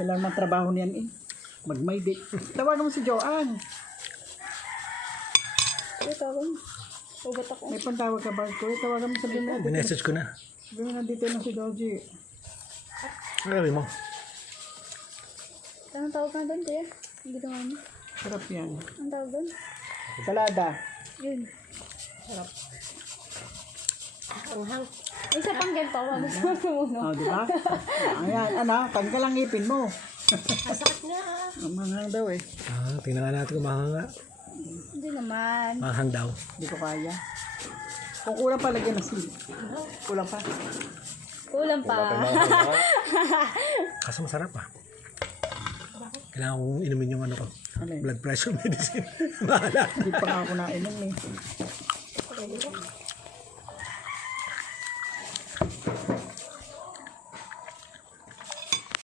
Wala naman trabaho niyan eh. Magmaydi. Tawagan mo si Joanne. Ay, tawag. Ubat ako. May pantawag ka ba? Kuya, tawagan mo sa Bina. Minessage ko na. Sabi mo nandito na si Doji. Ano mo? Anong tawag ka doon, kuya? Hindi naman. Sarap yan. Anong tawag doon? Salada. Yun. Sarap. Anghang. Isa pang ganito. Ano sa muno? Oh, di ba? Ayan, ano, tanggal ang ngipin mo. Masakit nga. Manghang daw eh. Ah, tingnan nga natin kung mahanga. Hindi naman. Mahang daw. Hindi ko kaya. Kung kulang pa, lagyan na sili. Kulang pa. Kulang pa. Kaso masarap ah. Kailangan kong inumin yung ano ko. Ano yun? Blood pressure medicine. Bahala. Hindi pa nga ako nainom eh.